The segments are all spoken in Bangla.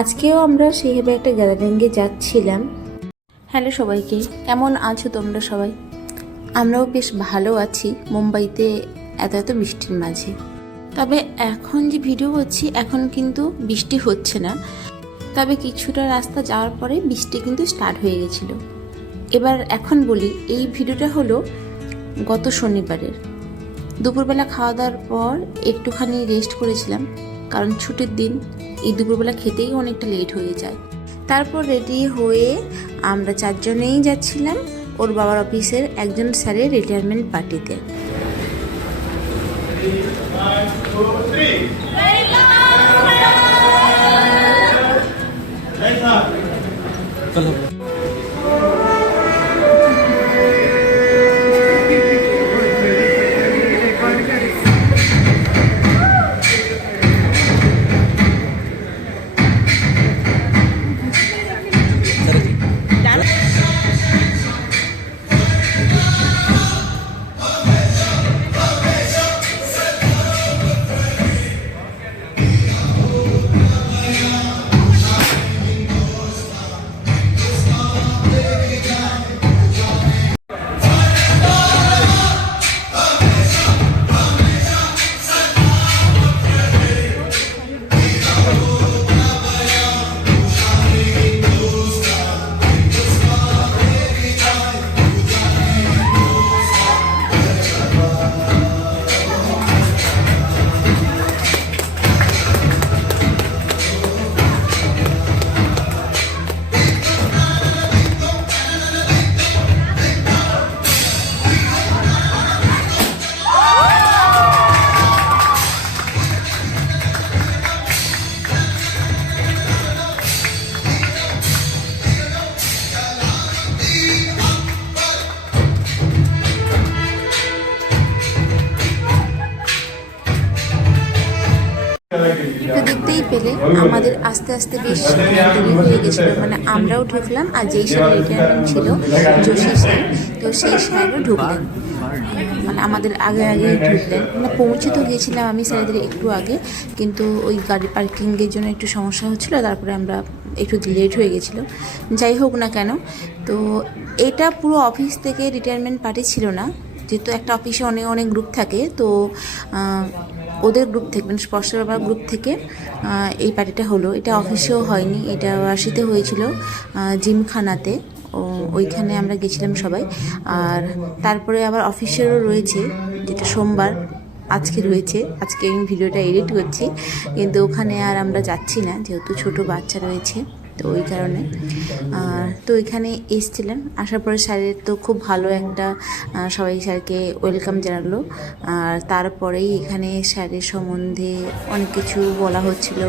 আজকেও আমরা সেইভাবে একটা গ্যাদারিংয়ে যাচ্ছিলাম। হ্যালো সবাইকে, কেমন আছো তোমরা সবাই? আমরাও বেশ ভালো আছি, মুম্বাইতে এত এত বৃষ্টির মাঝে। তবে এখন যে ভিডিও করছি, এখন কিন্তু বৃষ্টি হচ্ছে না। তবে কিছুটা রাস্তা যাওয়ার পরে বৃষ্টি কিন্তু স্টার্ট হয়ে গেছিল। এবার এখন বলি, এই ভিডিওটা হলো গত শনিবারের। দুপুরবেলা খাওয়া দাওয়ার পর একটুখানি রেস্ট করেছিলাম। কারণ ছুটির দিন এই দুপুরবেলা খেতেই অনেকটা লেট হয়ে যায়। তারপর রেডি হয়ে আমরা চারজনেই যাচ্ছিলাম ওর বাবার অফিসের একজন স্যারের রিটায়ারমেন্ট পার্টিতে আমাদের আস্তে আস্তে বেশ দেরি হয়ে গেছিল। মানে আমরাও ঢুকলাম আর যেই স্যার রিটায়ারমেন্ট ছিল যোশী স্যার তো সেই স্যারও ঢুকলেন। মানে আমাদের আগে আগে ঢুকলেন। মানে পৌঁছে তো গিয়েছিলাম আমি স্যারদের একটু আগে, কিন্তু ওই গাড়ি পার্কিংয়ের জন্য একটু সমস্যা হচ্ছিল, তারপরে আমরা একটু লেট হয়ে গেছিল। যাই হোক না কেন, তো এটা পুরো অফিস থেকে রিটায়ারমেন্ট পার্টি ছিল না। যেহেতু একটা অফিসে অনেক অনেক গ্রুপ থাকে, তো ওদের গ্রুপ থেকে মানে স্পর্শ বাবার গ্রুপ থেকে এই পার্টিটা হলো। এটা অফিসেও হয়নি, এটা ওয়াসিতে হয়েছিল জিমখানাতে। ওইখানে আমরা গেছিলাম সবাই। আর তারপরে আবার অফিসেরও রয়েছে, যেটা সোমবার আজকে রয়েছে। আজকে আমি ভিডিওটা এডিট করছি, কিন্তু ওখানে আর আমরা যাচ্ছি না, যেহেতু ছোট বাচ্চা রয়েছে। তো ওই কারণে। তো এখানে এসছিলেন। আসার পরে স্যারের তো খুব ভালো একটা সবাই স্যারকে ওয়েলকাম জানালো। আর তারপরেই এখানে স্যারের সম্বন্ধে অনেক কিছু বলা হচ্ছিল।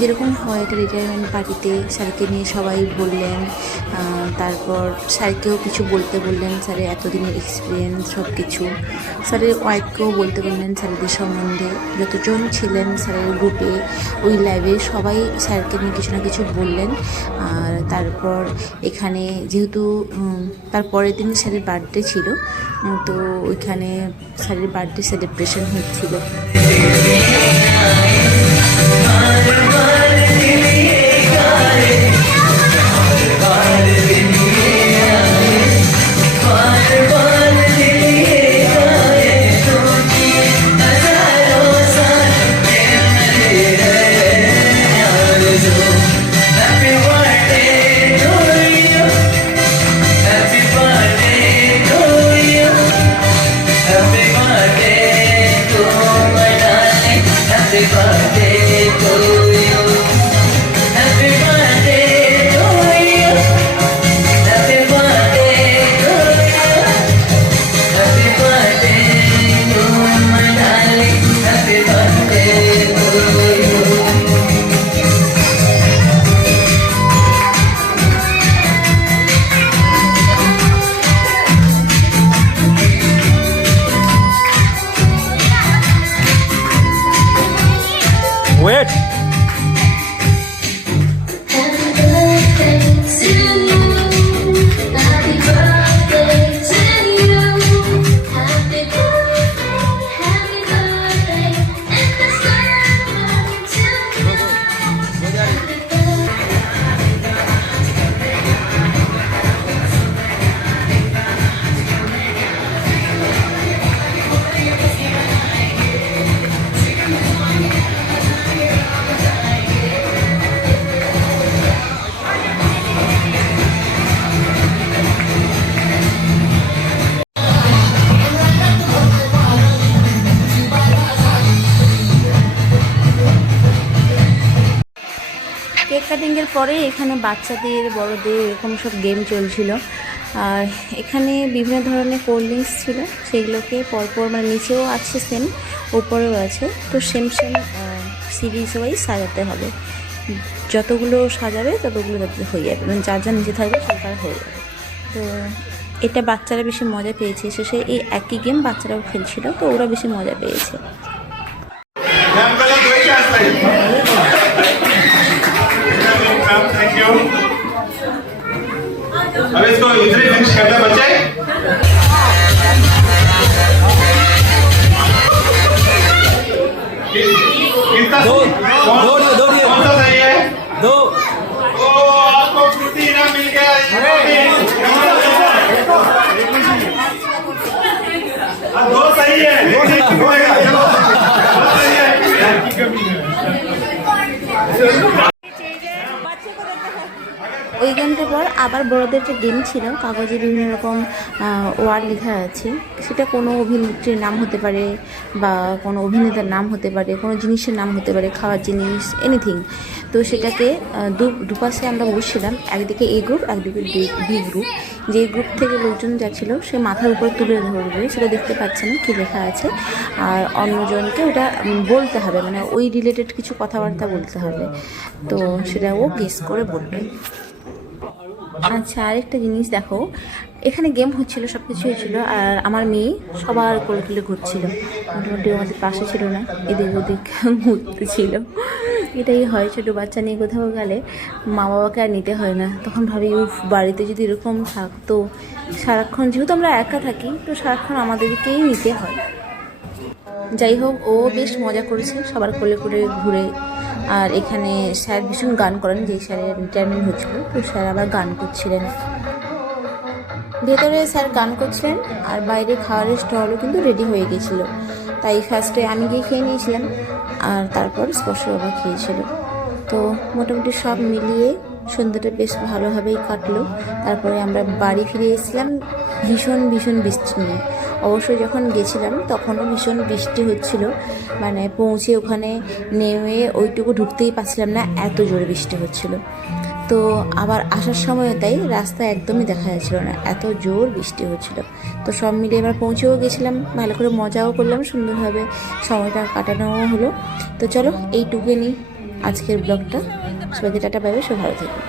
যেরকম হয় একটা রিটায়ারমেন্ট পার্টিতে স্যারকে নিয়ে সবাই বললেন তারপর স্যারকেও কিছু বলতে বললেন, স্যারের এতদিনের এক্সপিরিয়েন্স সব কিছু স্যারের ওয়াইফকেও বলতে বললেন স্যারেদের সম্বন্ধে। যতজন ছিলেন স্যারের গ্রুপে ওই ল্যাবে সবাই স্যারকে নিয়ে কিছু না কিছু বললেন। আর তারপর এখানে যেহেতু তার পরের দিন স্যারের বার্থডে ছিল তো ওইখানে স্যারের বার্থডে সেলিব্রেশন হচ্ছিল। কাটিংয়ের পরে এখানে বাচ্চাদের, বড়দের এরকম সব গেম চলছিল। আর এখানে বিভিন্ন ধরনের কোল্ড ড্রিঙ্কস ছিল, সেগুলোকে পরপর মানে নিচেও আছে সেম ওপরেও আছে। তো সেম সেম সিরিজ ওয়াইজ সাজাতে হবে। যতগুলো সাজাবে ততগুলো তাতে হয়ে যাবে। মানে যার যা নিচে থাকবে সে তার হয়ে যাবে। তো এটা বাচ্চারা বেশি মজা পেয়েছে। শেষে এই একই গেম বাচ্চারাও খেলছিল, তো ওরা বেশি মজা পেয়েছে। क्यों अब इसको इधर ही फिनिश करते बच्चे। दो दो दो सही है? दो। ओ आपको ना मिल गया दो सही है। दो सही है। জানতে পর, আবার বড়দের যে গেম ছিল, কাগজে বিভিন্ন রকম ওয়ার্ড লেখা আছে, সেটা কোনো অভিনেত্রীর নাম হতে পারে বা কোনো অভিনেতার নাম হতে পারে, কোনো জিনিসের নাম হতে পারে, খাওয়ার জিনিস এনিথিং তো সেটাকে দু, দুপাশে আমরা বসছিলাম, একদিকে এ গ্রুপ একদিকে বি গ্রুপ যে গ্রুপ থেকে লোকজন যাচ্ছিল, সে মাথার উপর তুলে ধরবে, সেটা দেখতে পাচ্ছে না কী লেখা আছে। আর অন্যজনকে ওটা বলতে হবে মানে ওই রিলেটেড কিছু কথাবার্তা বলতে হবে। তো সেটা ও গেস করে বলবে। আচ্ছা আরেকটা জিনিস দেখো, এখানে গেম হচ্ছিল সব কিছু হচ্ছিল, আর আমার মেয়ে সবার কোলে তুলে ঘুরছিল। মোটামুটি আমাদের পাশে ছিল না, এদিক ওদিক ঘুরতে ছিল। এটাই হয়, ছোটো বাচ্চা নিয়ে কোথাও গেলে মা বাবাকে আর নিতে হয় না। তখন ভাবি, উফ, বাড়িতে যদি এরকম থাকতো, সারাক্ষণ, যেহেতু আমরা একা থাকি, তো সারাক্ষণ আমাদেরকেই নিতে হয়। যাই হোক, ও বেশ মজা করেছে, সবার কোলে করে ঘুরে আর এখানে স্যার ভীষণ গান করেন যেই স্যারের রিটায়ারমেন্ট হচ্ছিল তো স্যার আবার গান করছিলেন। ভেতরে স্যার গান করছিলেন, আর বাইরে খাওয়ারের স্টলও কিন্তু রেডি হয়ে গেছিল। তাই ফার্স্টে আমি গিয়ে খেয়ে নিয়েছিলাম, আর তারপর স্পর্শ বাবা খেয়েছিল। তো মোটামুটি সব মিলিয়ে সন্ধ্যাটা বেশ ভালোভাবেই কাটলো। তারপরে আমরা বাড়ি ফিরে এসেছিলাম ভীষণ ভীষণ বৃষ্টি নিয়ে অবশ্যই যখন গেছিলাম, তখনও ভীষণ বৃষ্টি হচ্ছিল। মানে পৌঁছে ওখানে নেমে ওইটুকু ঢুকতেই পারছিলাম না, এত জোরে বৃষ্টি হচ্ছিল। তো আবার আসার সময় তাই রাস্তা একদমই দেখা যাচ্ছিল না, এত জোর বৃষ্টি হচ্ছিল। তো সব মিলিয়ে এবার পৌঁছেও গেছিলাম, ভালো করে মজাও করলাম, সুন্দরভাবে সময়টা কাটানোও হলো। তো চলো এইটুকুনি আজকের ব্লগটা। সবাইকে টাটা পাবে সব ভালো থাকবে